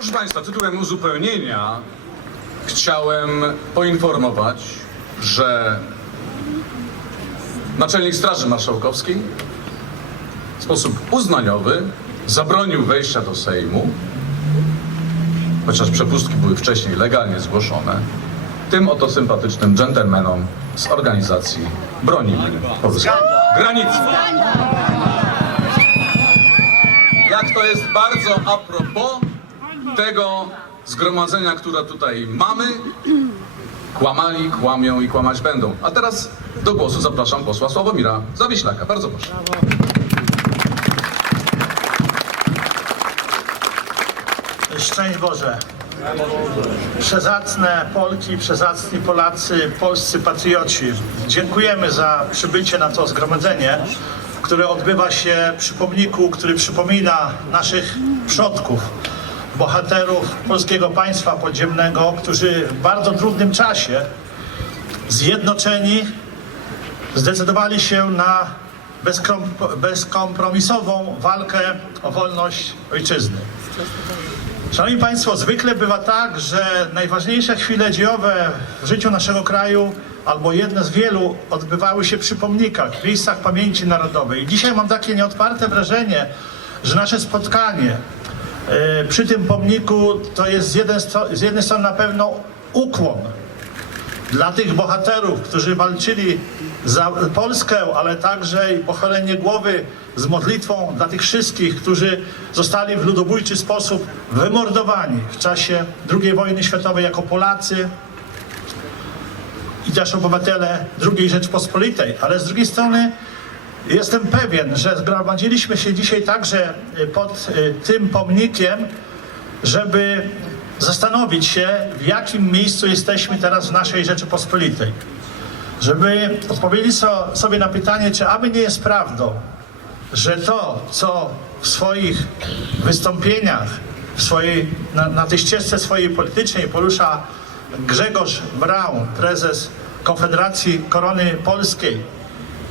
Proszę Państwa, tytułem uzupełnienia chciałem poinformować, że naczelnik Straży Marszałkowskiej w sposób uznaniowy zabronił wejścia do Sejmu, chociaż przepustki były wcześniej legalnie zgłoszone, tym oto sympatycznym dżentelmenom z organizacji Bronimy Granicy. Jak to jest bardzo a propos tego zgromadzenia, które tutaj mamy, kłamali, kłamią i kłamać będą. A teraz do głosu zapraszam posła Sławomira Zawieślaka. Bardzo proszę. Szczęść Boże. Przezacne Polki, przezacni Polacy, polscy patrioci. Dziękujemy za przybycie na to zgromadzenie, które odbywa się przy pomniku, który przypomina naszych przodków, bohaterów polskiego państwa podziemnego, którzy w bardzo trudnym czasie zjednoczeni zdecydowali się na bezkom- bezkompromisową walkę o wolność ojczyzny. Szanowni Państwo, zwykle bywa tak, że najważniejsze chwile dziejowe w życiu naszego kraju, albo jedne z wielu, odbywały się przy pomnikach, miejscach pamięci narodowej. I dzisiaj mam takie nieodparte wrażenie, że nasze spotkanie przy tym pomniku to jest z, z jednej strony na pewno ukłon dla tych bohaterów, którzy walczyli za Polskę, ale także pochylenie głowy z modlitwą dla tych wszystkich, którzy zostali w ludobójczy sposób wymordowani w czasie II wojny światowej jako Polacy i też obywatele II Rzeczpospolitej. Ale z drugiej strony jestem pewien, że zgromadziliśmy się dzisiaj także y, pod y, tym pomnikiem, żeby zastanowić się, w jakim miejscu jesteśmy teraz w naszej Rzeczypospolitej. Żeby odpowiedzieć so, sobie na pytanie, czy aby nie jest prawdą, że to, co w swoich wystąpieniach, w swojej, na, na tej ścieżce swojej politycznej porusza Grzegorz Braun, prezes Konfederacji Korony Polskiej,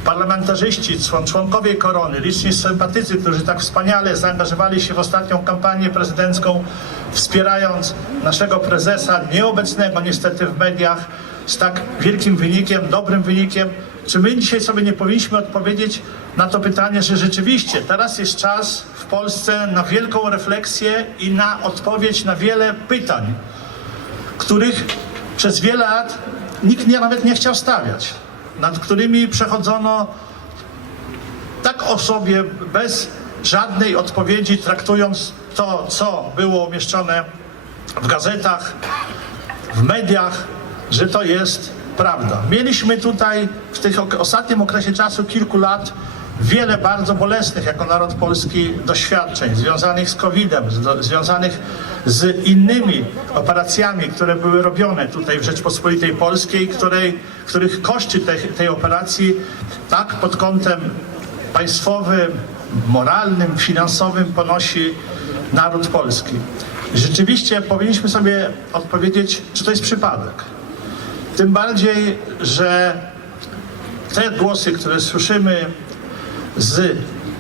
parlamentarzyści, człon- członkowie Korony, liczni sympatycy, którzy tak wspaniale zaangażowali się w ostatnią kampanię prezydencką, wspierając naszego prezesa, nieobecnego niestety w mediach, z tak wielkim wynikiem, dobrym wynikiem. Czy my dzisiaj sobie nie powinniśmy odpowiedzieć na to pytanie, że rzeczywiście teraz jest czas w Polsce na wielką refleksję i na odpowiedź na wiele pytań, których przez wiele lat nikt nie, nawet nie chciał stawiać, nad którymi przechodzono tak o sobie, bez żadnej odpowiedzi, traktując to, co było umieszczone w gazetach, w mediach, że to jest prawda. Mieliśmy tutaj w tych ostatnim okresie czasu kilku lat wiele bardzo bolesnych jako naród polski doświadczeń związanych z COVID-em, z, do, związanych z innymi operacjami, które były robione tutaj w Rzeczpospolitej Polskiej, której, których koszty tej, tej operacji tak pod kątem państwowym, moralnym, finansowym ponosi naród polski. Rzeczywiście powinniśmy sobie odpowiedzieć, czy to jest przypadek. Tym bardziej, że te głosy, które słyszymy z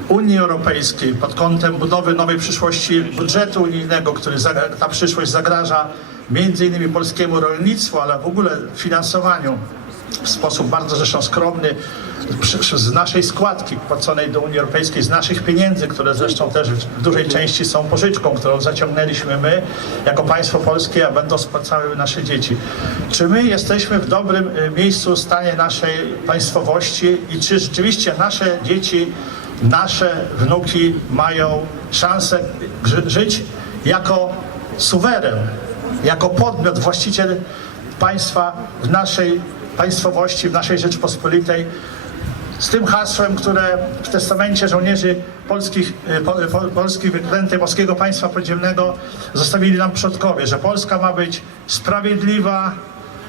Unii Europejskiej pod kątem budowy nowej przyszłości budżetu unijnego, który ta przyszłość zagraża między innymi polskiemu rolnictwu, ale w ogóle finansowaniu w sposób bardzo zresztą skromny z naszej składki płaconej do Unii Europejskiej, z naszych pieniędzy, które zresztą też w dużej części są pożyczką, którą zaciągnęliśmy my jako państwo polskie, a będą spłacały nasze dzieci. Czy my jesteśmy w dobrym y, miejscu, stanie naszej państwowości i czy rzeczywiście nasze dzieci, nasze wnuki mają szansę ży- żyć jako suweren, jako podmiot, właściciel państwa w naszej państwowości, w naszej Rzeczpospolitej, z tym hasłem, które w testamencie żołnierzy polskich, y, po, po, polskich wyklętych polskiego państwa podziemnego zostawili nam przodkowie, że Polska ma być sprawiedliwa,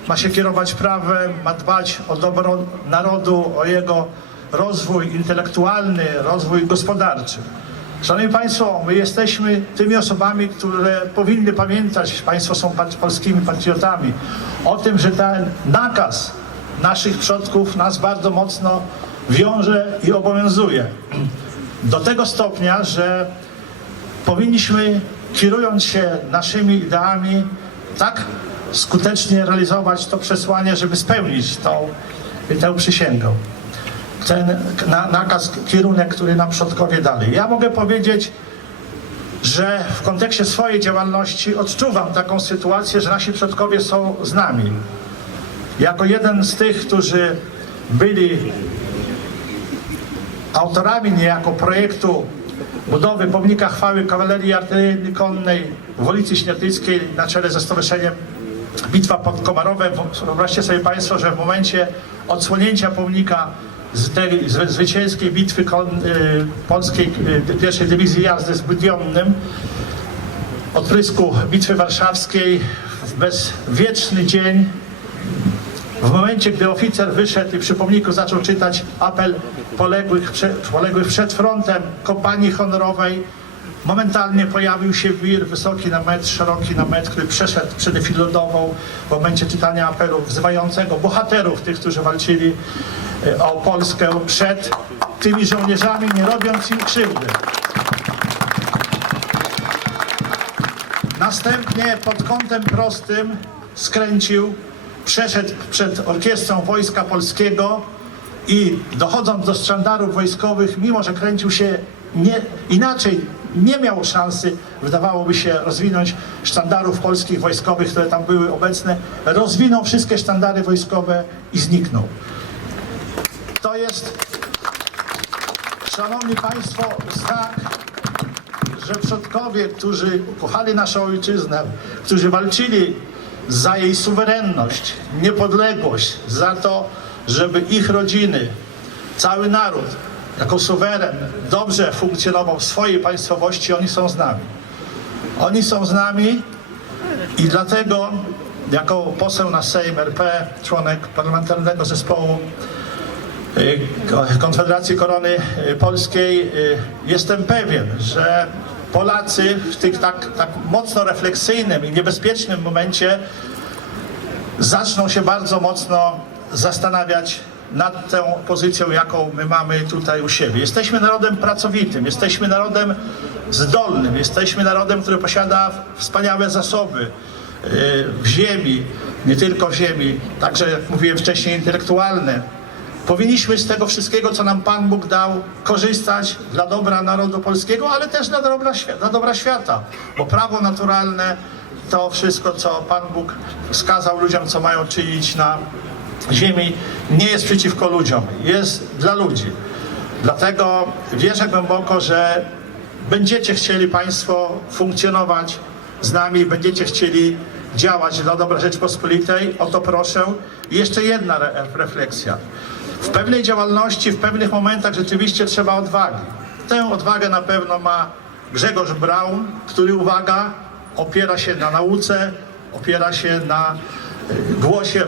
ma się kierować prawem, ma dbać o dobro narodu, o jego rozwój intelektualny, rozwój gospodarczy. Szanowni Państwo, my jesteśmy tymi osobami, które powinny pamiętać, Państwo są polskimi patriotami, o tym, że ten nakaz naszych przodków nas bardzo mocno wiąże i obowiązuje. Do tego stopnia, że powinniśmy kierując się naszymi ideami, tak skutecznie realizować to przesłanie, żeby spełnić tą, tę przysięgę. Ten na, nakaz, kierunek, który nam przodkowie dali. Ja mogę powiedzieć, że w kontekście swojej działalności odczuwam taką sytuację, że nasi przodkowie są z nami. Jako jeden z tych, którzy byli autorami niejako projektu budowy pomnika chwały kawalerii artylerii konnej w ulicy Śniatyckiej na czele ze Stowarzyszeniem Bitwa pod Komarowem. Wyobraźcie sobie Państwo, że w momencie odsłonięcia pomnika z tej zwy- zwycięskiej bitwy kon, y, polskiej y, pierwszej dywizji jazdy z Budionnym, odprysku Bitwy Warszawskiej w bezwieczny dzień w momencie, gdy oficer wyszedł i przy pomniku zaczął czytać apel poległych, poległych przed frontem kompanii honorowej, momentalnie pojawił się wir wysoki na metr, szeroki na metr, który przeszedł, przedefilował w momencie czytania apelu wzywającego bohaterów, tych, którzy walczyli e, o Polskę przed tymi żołnierzami, nie robiąc im krzywdy. Następnie pod kątem prostym skręcił, przeszedł przed orkiestrą Wojska Polskiego i dochodząc do sztandarów wojskowych, mimo że kręcił się nie, inaczej, nie miał szansy, wydawałoby się, rozwinąć sztandarów polskich wojskowych, które tam były obecne, rozwinął wszystkie sztandary wojskowe i zniknął. To jest, szanowni państwo, znak że przodkowie, którzy kochali naszą ojczyznę, którzy walczyli za jej suwerenność, niepodległość, za to, żeby ich rodziny, cały naród jako suweren dobrze funkcjonował w swojej państwowości, oni są z nami. Oni są z nami i dlatego jako poseł na Sejm RP, członek parlamentarnego zespołu y, Konfederacji Korony Polskiej y, jestem pewien, że Polacy w tych tak, tak mocno refleksyjnym i niebezpiecznym momencie zaczną się bardzo mocno zastanawiać nad tą pozycją, jaką my mamy tutaj u siebie. Jesteśmy narodem pracowitym, jesteśmy narodem zdolnym, jesteśmy narodem, który posiada wspaniałe zasoby y, w ziemi, nie tylko w ziemi, także jak mówiłem wcześniej intelektualne. Powinniśmy z tego wszystkiego, co nam Pan Bóg dał, korzystać dla dobra narodu polskiego, ale też dla dobra, dla dobra świata, bo prawo naturalne to wszystko, co Pan Bóg wskazał ludziom, co mają czynić na ziemi, nie jest przeciwko ludziom, jest dla ludzi. Dlatego wierzę głęboko, że będziecie chcieli Państwo funkcjonować z nami, będziecie chcieli działać dla dobra Rzeczpospolitej. O to proszę. I jeszcze jedna re- refleksja. W pewnej działalności, w pewnych momentach rzeczywiście trzeba odwagi. Tę odwagę na pewno ma Grzegorz Braun, który, uwaga, opiera się na nauce, opiera się na y, głosie,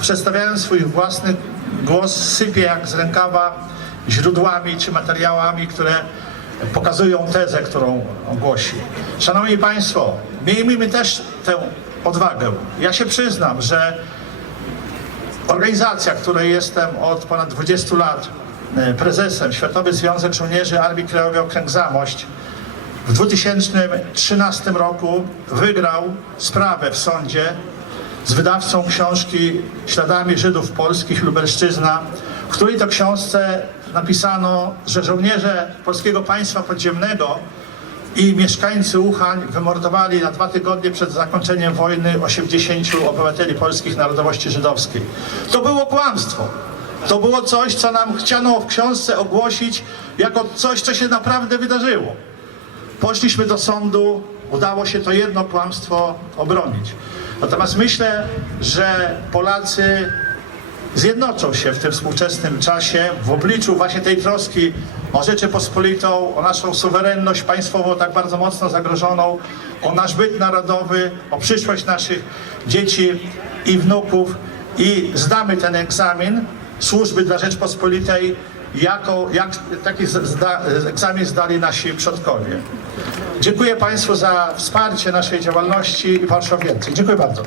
przedstawiając swój własny głos, sypie jak z rękawa źródłami czy materiałami, które pokazują tezę, którą on głosi. Szanowni Państwo, miejmy też tę odwagę. Ja się przyznam, że organizacja, której jestem od ponad 20 lat e, prezesem, Światowy Związek Żołnierzy Armii Krajowej Okręg Zamość, w 2013 roku wygrał sprawę w sądzie z wydawcą książki Śladami Żydów Polskich Lubelszczyzna, w której to książce napisano, że żołnierze Polskiego Państwa Podziemnego i mieszkańcy Uchań wymordowali na dwa tygodnie przed zakończeniem wojny 80 obywateli polskich narodowości żydowskiej. To było kłamstwo. To było coś, co nam chciano w książce ogłosić jako coś, co się naprawdę wydarzyło. Poszliśmy do sądu, udało się to jedno kłamstwo obronić. Natomiast myślę, że Polacy zjednoczą się w tym współczesnym czasie w obliczu właśnie tej troski o Rzeczypospolitą, o naszą suwerenność państwową tak bardzo mocno zagrożoną, o nasz byt narodowy, o przyszłość naszych dzieci i wnuków i zdamy ten egzamin służby dla Rzeczpospolitej, jako, jak taki zda, egzamin zdali nasi przodkowie. Dziękuję Państwu za wsparcie naszej działalności i więcej. Dziękuję bardzo.